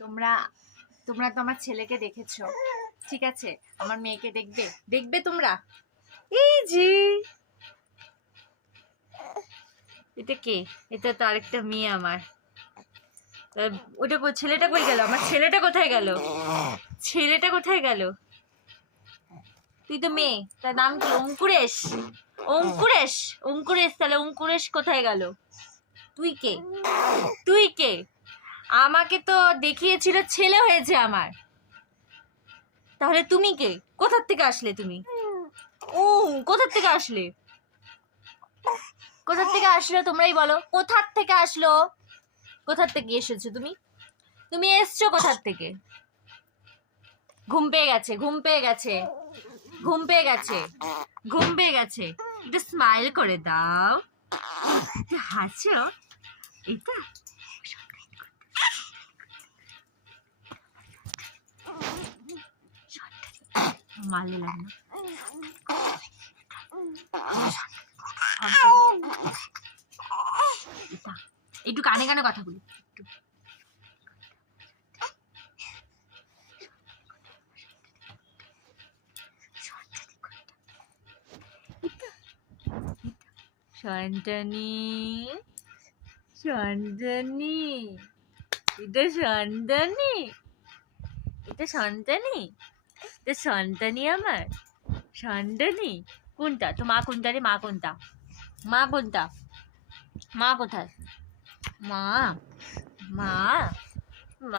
তোমরা তোমরা তো আমার ছেলেকে দেখেছো, ঠিক আছে? আমার মেয়েকে দেখবে দেখবে তোমরা? এই যে এটা কে? এটা তো আরেকটা মেয়ে আমার। ওটা ছেলেটা কই গেল? আমার ছেলেটা কোথায় গেল? ছেলেটা কোথায় গেল? তুই তো মেয়ে, তার নাম কি? অঙ্কুরেশ। অঙ্কুরেশ, অঙ্কুরেশ, তাহলে অঙ্কুরেশ কোথায় গেল? তুই কে? তুই কে? আমাকে তো দেখিয়েছিল ছেলে হয়েছে আমার, তাহলে তুমি কে? কোথার থেকে আসলে তুমি? ও, কোথার থেকে আসলে? কোথার থেকে আসলো তোমরাই বলো, কোথার থেকে আসলো? কোথার থেকে এসেছো তুমি? তুমি এসছো কোথার থেকে? ঘুম পেয়ে গেছে, ঘুম পেয়ে গেছে, ঘুম পেয়ে গেছে, ঘুম পেয়ে গেছে। একটু স্মাইল করে দাও, একটু হাসো। এটা মারলে লাগে না, একটু কানে কানে কথা বলি। সন্তানি, সন্তানি, এটা সন্তানি, এটা সন্তানি, এটা সন্তানি আমার সন্তানি। কোনটা তো? মা কোনটা রে? মা কোনটা? মা কোনটা? মা কোথায়? মা, মা